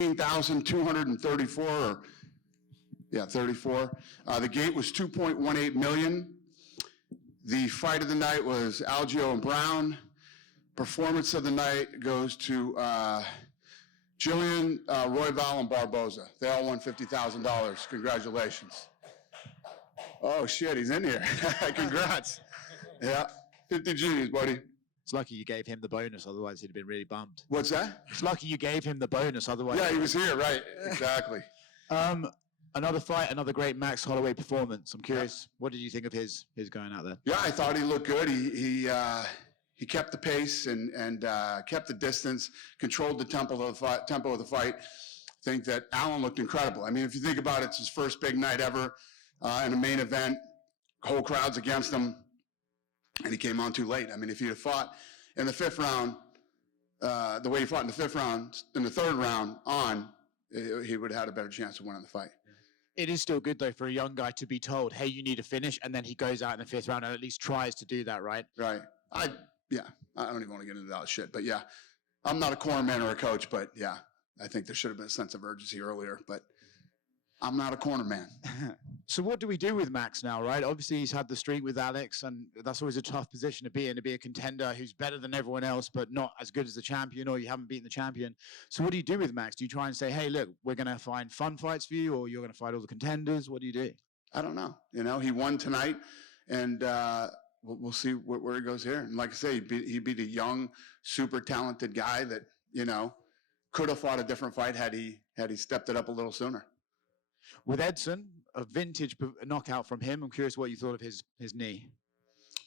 $1,234, 34. The gate was 2.18 million. The fight of the night was Algio and Brown. Performance of the night goes to Jillian, Royval, and Barboza. They all won $50,000. Congratulations. Oh, shit, he's in here. Congrats. Yeah, 50 G's, buddy. It's lucky you gave him the bonus, otherwise he'd have been really bummed. What's that? It's lucky you gave him the bonus, otherwise... Yeah, he was here, right, exactly. Another fight, another great Max Holloway performance. I'm curious, what did you think of his going out there? Yeah, I thought he looked good. He kept the pace and kept the distance, controlled the tempo of the fight. I think that Allen looked incredible. I mean, if you think about it, it's his first big night ever in a main event. Whole crowd's against him, and he came on too late. I mean, if he'd have fought in the fifth round, the way he fought in the fifth round, in the third round on, he would have had a better chance of winning the fight. It is still good, though, for a young guy to be told, hey, you need to finish, and then he goes out in the fifth round and at least tries to do that, right? Right. I don't even want to get into that shit, but yeah, I'm not a corner man or a coach, but yeah, I think there should have been a sense of urgency earlier, but I'm not a corner man. So what do we do with Max now, right? Obviously, he's had the streak with Alex, and that's always a tough position to be in, to be a contender who's better than everyone else, but not as good as the champion, or you haven't beaten the champion. So what do you do with Max? Do you try and say, hey, look, we're going to find fun fights for you, or you're going to fight all the contenders? What do you do? I don't know. You know, he won tonight, and we'll see where he goes here. And like I say, he beat a young, super talented guy that, you know, could have fought a different fight had he stepped it up a little sooner. With Edson, a vintage knockout from him. I'm curious what you thought of his knee.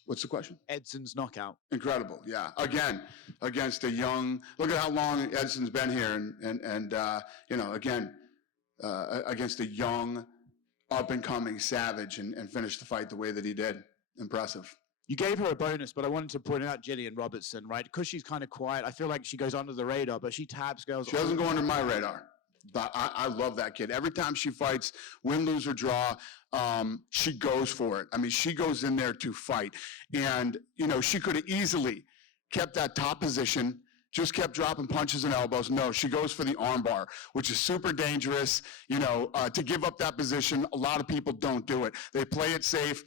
What's the question? Edson's knockout. Incredible, yeah. Again, against a young, look at how long Edson's been here, and you know, again, against a young, up-and-coming savage, and finished the fight the way that he did. Impressive. You gave her a bonus, but I wanted to point out Jillian Robertson, right? Because she's kind of quiet. I feel like she goes under the radar, but she taps girls. She doesn't go under my radar. But I love that kid. Every time she fights, win, lose, or draw, she goes for it. I mean, she goes in there to fight. And, you know, she could have easily kept that top position, just kept dropping punches and elbows. No, she goes for the armbar, which is super dangerous. You know, to give up that position, a lot of people don't do it. They play it safe.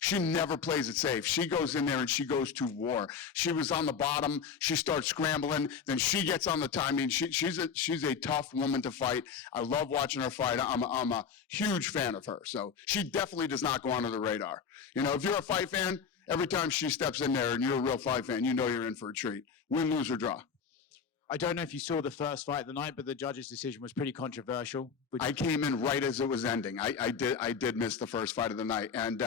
She never plays it safe. She goes in there and she goes to war. She was on the bottom. She starts scrambling. Then she gets on the top. I mean, she's a tough woman to fight. I love watching her fight. I'm a huge fan of her. So she definitely does not go under the radar. You know, if you're a fight fan, every time she steps in there and you're a real fight fan, you know you're in for a treat. Win, lose, or draw. I don't know if you saw the first fight of the night, but the judge's decision was pretty controversial. I came in right as it was ending. I did miss the first fight of the night. And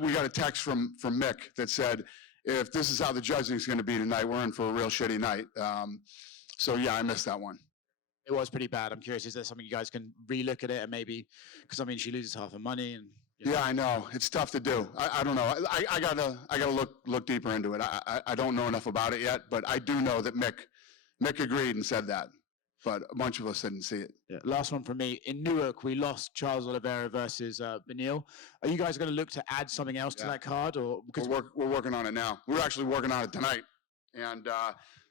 we got a text from Mick that said, if this is how the judging is going to be tonight, we're in for a real shitty night. So yeah, I missed that one. It was pretty bad. I'm curious, is there something you guys can relook at it and maybe, because I mean, she loses half her money and. You know. Yeah, I know. It's tough to do. I don't know. I gotta look deeper into it. I don't know enough about it yet, but I do know that Mick agreed and said that. But a bunch of us didn't see it. Yeah. Last one from me. In Newark, we lost Charles Oliveira versus Benil. Are you guys going to look to add something else to that card, or because we're working on it now? We're actually working on it tonight, and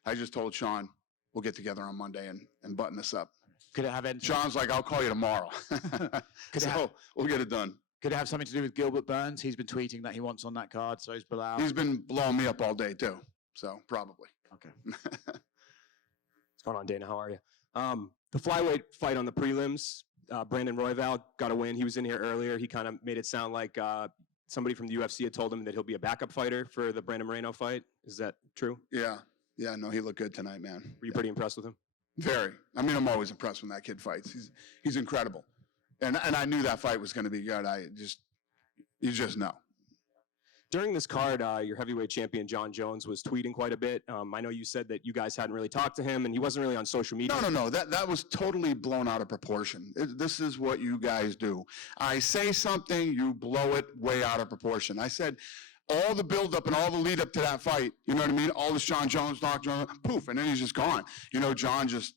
I just told Sean we'll get together on Monday and button this up. Could it have anything? Sean's like, I'll call you tomorrow. So we'll get it done. Could it have something to do with Gilbert Burns? He's been tweeting that he wants on that card, so he's Bilal. He's been blowing me up all day too, so probably. Okay. What's going on, Dana? How are you? The flyweight fight on the prelims, Brandon Royval got a win. He was in here earlier. He kind of made it sound like somebody from the UFC had told him that he'll be a backup fighter for the Brandon Moreno fight. Is that true? Yeah. No, he looked good tonight, man. Were you pretty impressed with him? Very. I mean, I'm always impressed when that kid fights. He's incredible. And I knew that fight was going to be good. You just know. During this card, your heavyweight champion, Jon Jones, was tweeting quite a bit. I know you said that you guys hadn't really talked to him, and he wasn't really on social media. No. That was totally blown out of proportion. This is what you guys do. I say something, you blow it way out of proportion. I said all the buildup and all the lead up to that fight, you know what I mean? All this Jon Jones talk, poof, and then he's just gone. You know, Jon just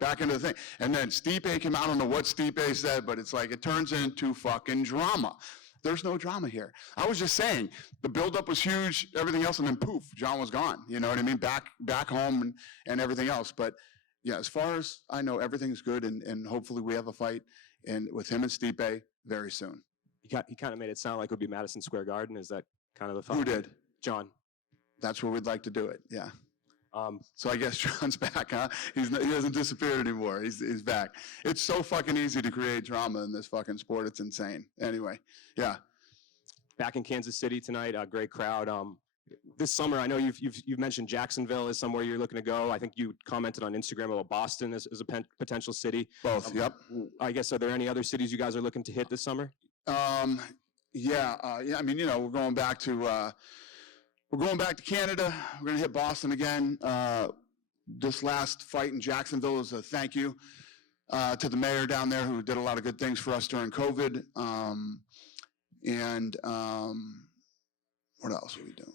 back into the thing. And then Stipe came out. I don't know what Stipe said, but it's like it turns into fucking drama. There's no drama here. I was just saying, the buildup was huge, everything else, and then poof, Jon was gone. You know what I mean? Back home and everything else. But yeah, as far as I know, everything's good, and hopefully we have a fight and with him and Stipe very soon. He kind of made it sound like it would be Madison Square Garden. Is that kind of the thought? Who did? John. That's where we'd like to do it. Yeah. Um, So I guess John's back, huh? He hasn't disappeared anymore. He's back. It's so fucking easy to create drama in this fucking sport. It's insane. Anyway, yeah. Back in Kansas City tonight, a great crowd. This summer, I know you've mentioned Jacksonville is somewhere you're looking to go. I think you commented on Instagram about Boston as a potential city. Both. Yep. I guess, are there any other cities you guys are looking to hit this summer? Yeah. I mean, we're going back to Canada. We're gonna hit Boston again. This last fight in Jacksonville is a thank you to the mayor down there who did a lot of good things for us during COVID. What else are we doing?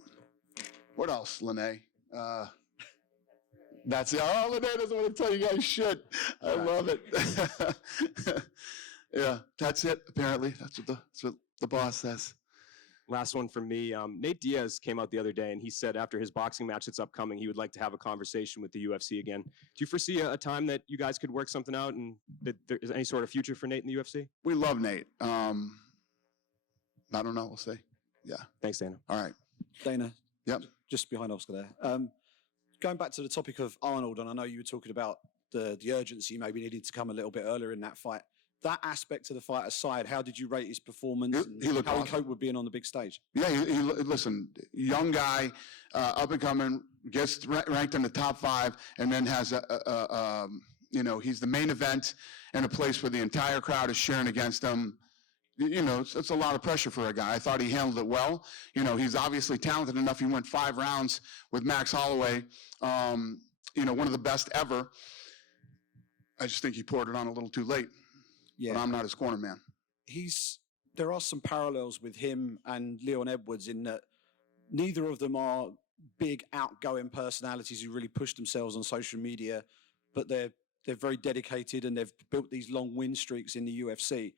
What else, Lene? That's it. Oh, Lene doesn't want to tell you guys shit. I love it. Yeah, that's it. Apparently, that's what the boss says. Last one from me. Nate Diaz came out the other day and he said after his boxing match that's upcoming, he would like to have a conversation with the UFC again. Do you foresee a time that you guys could work something out and that there is any sort of future for Nate in the UFC? We love Nate. I don't know. We'll see. Yeah. Thanks, Dana. All right. Dana. Yep. Just behind Oscar there. Going back to the topic of Arnold, and I know you were talking about the urgency maybe needing to come a little bit earlier in that fight. That aspect of the fight aside, how did you rate his performance? He looked how awesome. he coped with being on the big stage? Yeah, listen, young guy, up and coming, gets ranked in the top 5, and then has he's the main event in a place where the entire crowd is cheering against him. It's a lot of pressure for a guy. I thought he handled it well. He's obviously talented enough. He went 5 rounds with Max Holloway, one of the best ever. I just think he poured it on a little too late. Yeah. But I'm not his corner man. There are some parallels with him and Leon Edwards in that neither of them are big outgoing personalities who really push themselves on social media, but they're very dedicated and they've built these long win streaks in the UFC.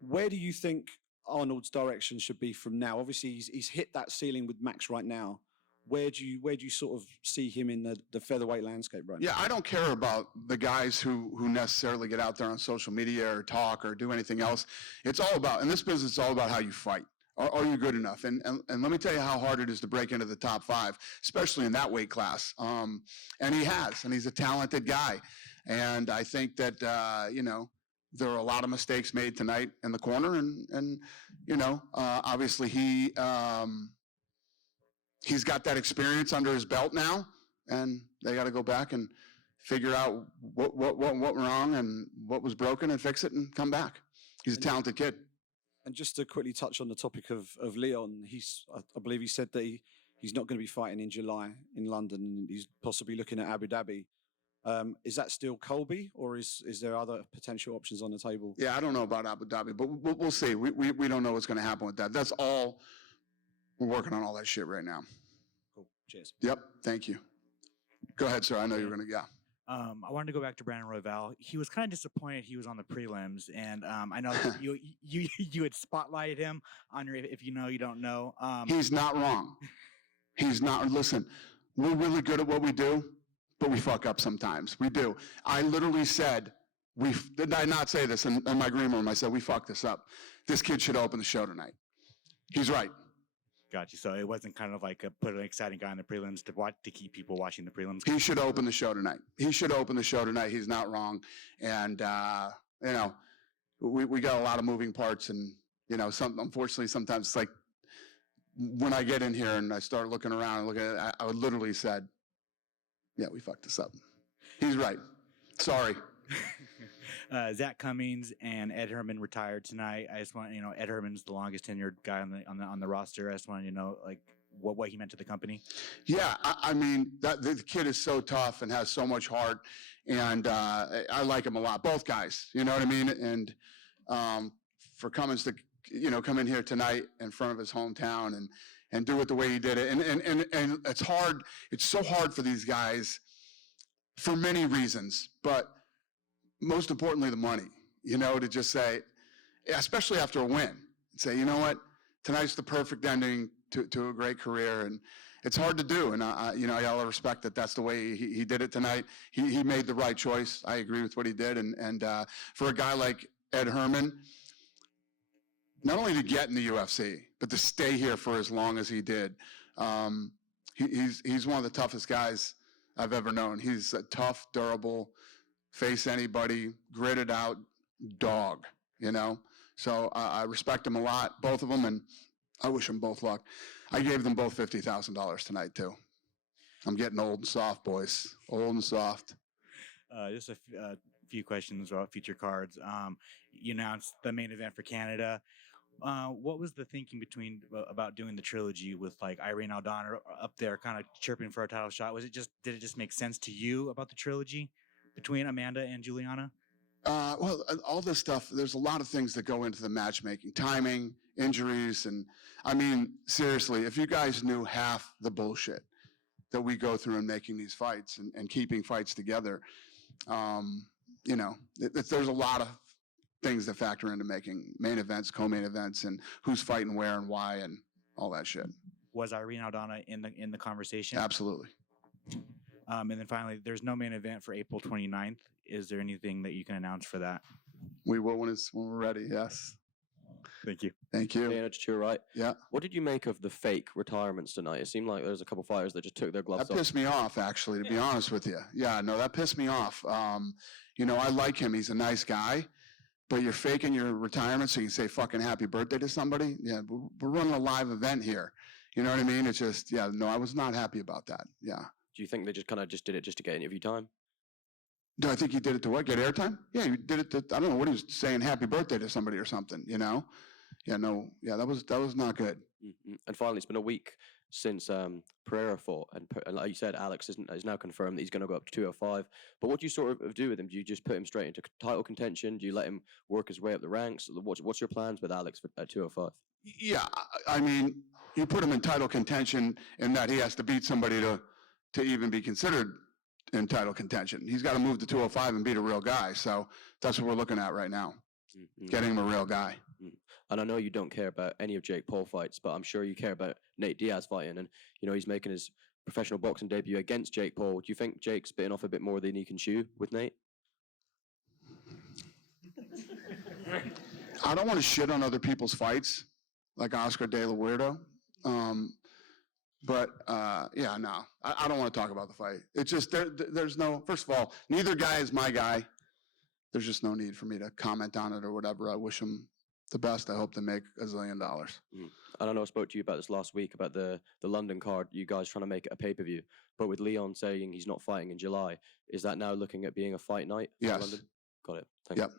Where do you think Arnold's direction should be from now? Obviously, he's hit that ceiling with Max right now. Where do you sort of see him in the featherweight landscape right now? Yeah, I don't care about the guys who necessarily get out there on social media or talk or do anything else. It's all about, in this business, it's all about how you fight. Are you good enough? And let me tell you how hard it is to break into the top 5, especially in that weight class. And he has, and he's a talented guy. And I think that, there are a lot of mistakes made tonight in the corner. And obviously he's got that experience under his belt now, and they got to go back and figure out what went wrong and what was broken and fix it and come back. He's a talented kid. And just to quickly touch on the topic of Leon, I believe he said that he's not going to be fighting in July in London, and he's possibly looking at Abu Dhabi. Is that still Colby, or is there other potential options on the table? Yeah, I don't know about Abu Dhabi, but we'll see. We don't know what's going to happen with that. That's all. We're working on all that shit right now. Cool. Cheers. Yep. Thank you. Go ahead, sir. I know you're going to, yeah. I wanted to go back to Brandon Royval. He was kind of disappointed he was on the prelims, and I know that you had spotlighted him on your if you know you don't know. He's not wrong. He's not. Listen, we're really good at what we do, but we fuck up sometimes. We do. I literally said, did I not say this in my green room? I said, we fucked this up. This kid should open the show tonight. He's right. Got you. So it wasn't kind of like put an exciting guy in the prelims to keep people watching the prelims. He should open the show tonight. He should open the show tonight. He's not wrong. And, we got a lot of moving parts. And, unfortunately, sometimes it's like when I get in here and I start looking around and looking at it, I would literally said, yeah, we fucked this up. He's right. Sorry. Zach Cummings and Ed Herman retired tonight. I just want Ed Herman's the longest tenured guy on the roster. I just wanted to know what he meant to the company. Yeah, I mean the kid is so tough and has so much heart, and I like him a lot. Both guys, you know what I mean. And for Cummings to come in here tonight in front of his hometown and do it the way he did it, and it's hard. It's so hard for these guys for many reasons, but most importantly, the money, to just say, especially after a win, say, you know what, tonight's the perfect ending to a great career. it's hard to do. And I gotta respect that that's the way he did it tonight. He made the right choice. I agree with what he did. And for a guy like Ed Herman, not only to get in the UFC, but to stay here for as long as he did. He's one of the toughest guys I've ever known. He's a tough, durable, face anybody, gritted out dog, So I respect him a lot, both of them, and I wish them both luck. I gave them both $50,000 tonight, too. I'm getting old and soft, boys. Old and soft. Just a few questions about future cards. You announced the main event for Canada. What was the thinking about doing the trilogy with like Irene Aldana up there kind of chirping for a title shot? Did it just make sense to you about the trilogy between Amanda and Juliana? Well, all this stuff, there's a lot of things that go into the matchmaking, timing, injuries. And I mean, seriously, if you guys knew half the bullshit that we go through in making these fights and keeping fights together, there's a lot of things that factor into making main events, co-main events, and who's fighting where and why and all that shit. Was Irene Aldana in the conversation? Absolutely. And then finally, there's no main event for April 29th. Is there anything that you can announce for that? We will when we're ready, yes. Thank you. Thank you. Dana, just to your right. Yeah. What did you make of the fake retirements tonight? It seemed like there was a couple fighters that just took their gloves That off. pissed me off, actually, to be honest with you. Yeah, no, that pissed me off. I like him. He's a nice guy. But you're faking your retirement so you can say fucking happy birthday to somebody? Yeah, we're running a live event here. You know what I mean? It's just, I was not happy about that. Yeah. Do you think they just kind of did it just to get interview time? No, I think he did it to what? Get airtime? Yeah, he did it to, I don't know what he was saying, happy birthday to somebody or something, Yeah, that was not good. Mm-hmm. And finally, it's been a week since Pereira fought, and like you said, Alex is now confirmed that he's going to go up to 205. But what do you sort of do with him? Do you just put him straight into title contention? Do you let him work his way up the ranks? What's your plans with Alex at 205? Yeah, I mean, you put him in title contention in that he has to beat somebody to even be considered in title contention. He's got to move to 205 and beat a real guy. So that's what we're looking at right now, getting him a real guy. And I know you don't care about any of Jake Paul fights, but I'm sure you care about Nate Diaz fighting. And, he's making his professional boxing debut against Jake Paul. Do you think Jake's bitten off a bit more than he can chew with Nate? I don't want to shit on other people's fights, like Oscar De La Huerta. No, I don't want to talk about the fight. It's just, there's no, first of all, neither guy is my guy. There's just no need for me to comment on it or whatever. I wish them the best. I hope they make $1 zillion. And I know I spoke to you about this last week about the London card, you guys trying to make it a pay-per-view. But with Leon saying he's not fighting in July, is that now looking at being a fight night? Yes. London? Got it. Thank Yep.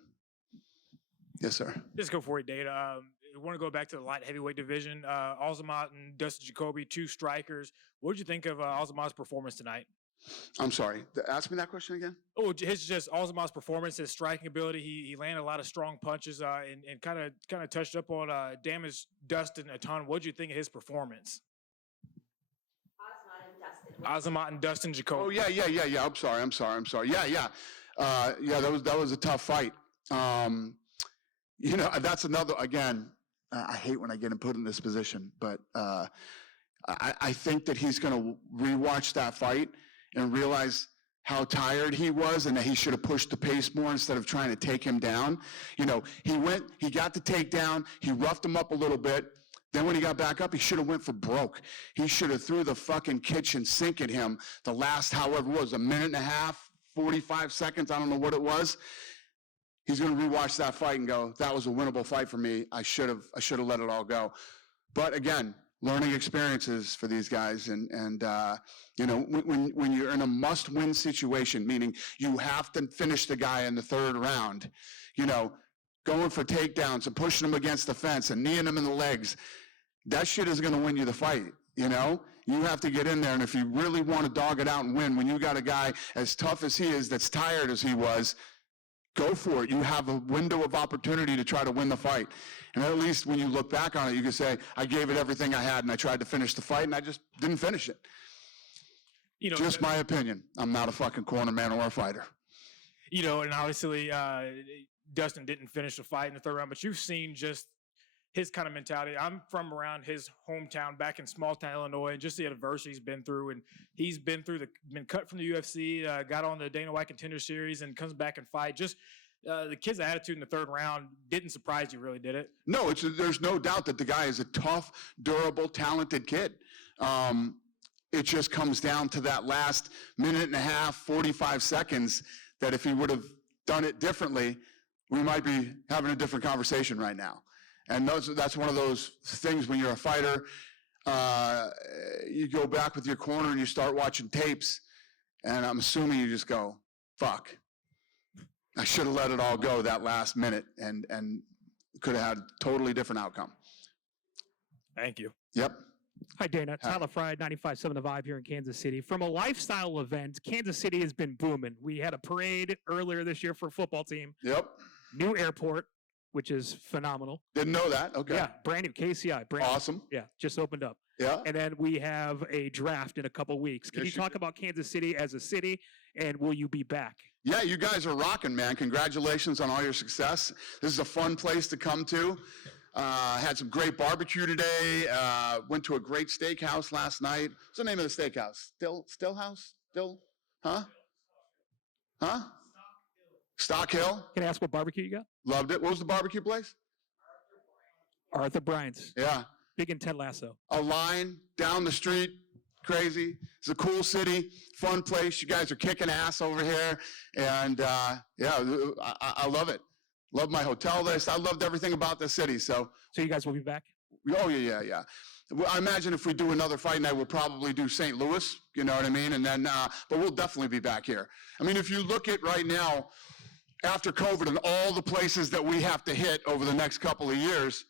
Yes, sir. Just go for it, Data. I want to go back to the light heavyweight division. Alzamat and Dustin Jacoby, two strikers. What did you think of Alzamat's performance tonight? I'm sorry. Ask me that question again. Oh, Alzamat's performance, his striking ability. He landed a lot of strong punches and kind of touched up on damaged Dustin a ton. What did you think of his performance? Alzamat and Dustin Jacoby. Oh yeah. I'm sorry. Yeah. That was a tough fight. That's another, again, I hate when I get put in this position, but I think that he's going to rewatch that fight and realize how tired he was and that he should have pushed the pace more instead of trying to take him down. He got the takedown, he roughed him up a little bit. Then when he got back up, he should have went for broke. He should have threw the fucking kitchen sink at him the last, however it was, a minute and a half, 45 seconds, I don't know what it was. He's going to rewatch that fight and go, that was a winnable fight for me. I should have let it all go. But again, learning experiences for these guys. And when you're in a must-win situation, meaning you have to finish the guy in the third round, going for takedowns and pushing him against the fence and kneeing him in the legs, that shit is going to win you the fight, You have to get in there. And if you really want to dog it out and win, when you got a guy as tough as he is, that's tired as he was, go for it. You have a window of opportunity to try to win the fight. And at least when you look back on it, you can say, I gave it everything I had and I tried to finish the fight and I just didn't finish it. Just my opinion. I'm not a fucking corner man or a fighter. And obviously Dustin didn't finish the fight in the third round, but you've seen just his kind of mentality. I'm from around his hometown back in small town Illinois, and just the adversity he's been through. And he's been cut from the UFC, got on the Dana White Contender Series, and comes back and fight. Just the kid's attitude in the third round didn't surprise you, really, did it? No, there's no doubt that the guy is a tough, durable, talented kid. It just comes down to that last minute and a half, 45 seconds, that if he would have done it differently, we might be having a different conversation right now. And that's one of those things when you're a fighter, you go back with your corner and you start watching tapes, and I'm assuming you just go, fuck. I should have let it all go that last minute, and could have had a totally different outcome. Thank you. Yep. Hi, Dana. Hi. Tyler Fry, 95.7 The Vibe here in Kansas City. From a lifestyle event, Kansas City has been booming. We had a parade earlier this year for a football team. Yep. New airport, which is phenomenal. Didn't know that. Okay. Yeah, brand new KCI. Brand new. Awesome. Yeah, just opened up. Yeah. And then we have a draft in a couple weeks. Can Yes, you you talk about Kansas City as a city, and will you be back? Yeah, you guys are rocking, man. Congratulations on all your success. This is a fun place to come to. Had some great barbecue today. Went to a great steakhouse last night. What's the name of the steakhouse? Still House? Huh? Stock Hill. Can I ask what barbecue you got? Loved it. What was the barbecue place? Arthur Bryant's. Yeah. Big in Ted Lasso. A line down the street. Crazy. It's a cool city, fun place. You guys are kicking ass over here. And yeah, I love it. Love my hotel list. I loved everything about the city. So you guys will be back? oh, yeah. Well, I imagine if we do another fight night, we'll probably do St. Louis, you know what I mean? And then, but we'll definitely be back here. I mean, if you look at right now, after COVID and all the places that we have to hit over the next couple of years,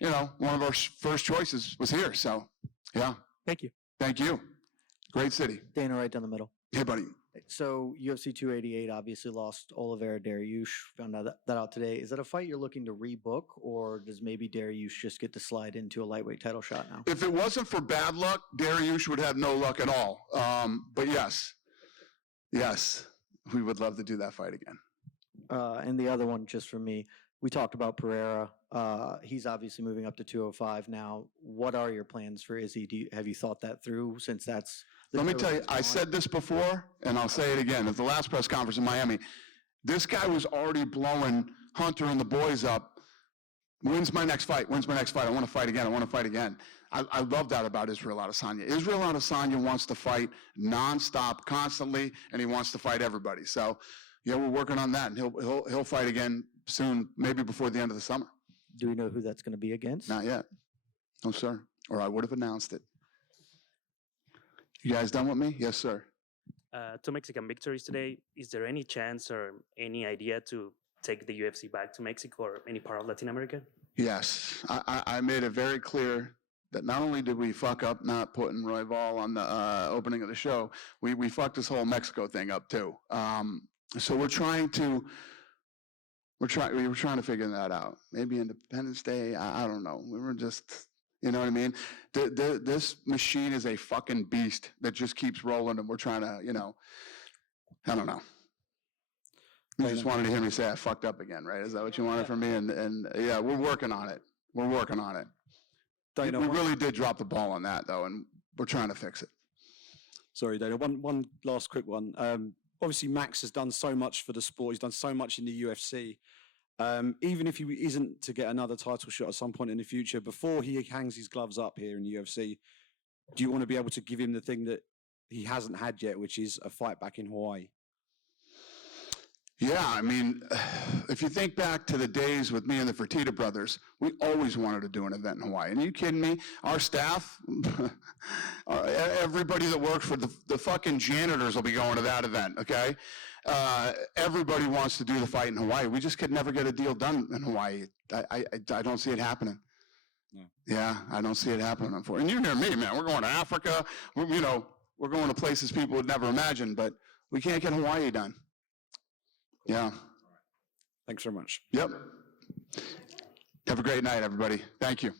you know, one of our first choices was here. So, yeah. Thank you. Thank you. Great city. Dana, right down the middle. Hey, buddy. So UFC 288 obviously lost Oliveira Dariush. Found that out today. Is that a fight you're looking to rebook, or does maybe Dariush just get to slide into a lightweight title shot now? If it wasn't for bad luck, Dariush would have no luck at all. But yes, we would love to do that fight again. And the other one, just for me, we talked about Pereira. He's obviously moving up to 205 now. What are your plans for Izzy? Have you thought that through, since that's... Let me tell you, I said this before, and I'll say it again. At the last press conference in Miami, this guy was already blowing Hunter and the boys up. When's my next fight? I want to fight again. I love that about Israel Adesanya. Israel Adesanya wants to fight nonstop, constantly, and he wants to fight everybody. So, yeah, we're working on that, and he'll fight again soon, maybe before the end of the summer. Do we know who that's going to be against? Not yet. No, sir. Or I would have announced it. You guys done with me? Yes, sir. 2 Mexican victories today. Is there any chance or any idea to take the UFC back to Mexico or any part of Latin America? Yes. I made it very clear that not only did we fuck up not putting Royval on the opening of the show, we fucked this whole Mexico thing up too. So we're trying to figure that out. Maybe Independence Day. I don't know. We were just, you know what I mean? This machine is a fucking beast that just keeps rolling, and we're trying to, you know, I don't know. You just wanted to hear me say I fucked up again, right? Is that what you wanted from me? And yeah, we're working on it. We really did drop the ball on that, though, and we're trying to fix it. Sorry, Dana. One last quick one. Obviously, Max has done so much for the sport. He's done so much in the UFC. Even if he isn't to get another title shot at some point in the future, before he hangs his gloves up here in the UFC, do you want to be able to give him the thing that he hasn't had yet, which is a fight back in Hawaii? Yeah, I mean, if you think back to the days with me and the Fertitta brothers, we always wanted to do an event in Hawaii. And are you kidding me? Our staff, everybody that works for the fucking janitors will be going to that event, okay? Everybody wants to do the fight in Hawaii. We just could never get a deal done in Hawaii. I don't see it happening. No. Yeah, I don't see it happening. And you hear me, man. We're going to Africa. We're going to places people would never imagine, but we can't get Hawaii done. Yeah. Thanks very much. Yep. Have a great night, everybody. Thank you.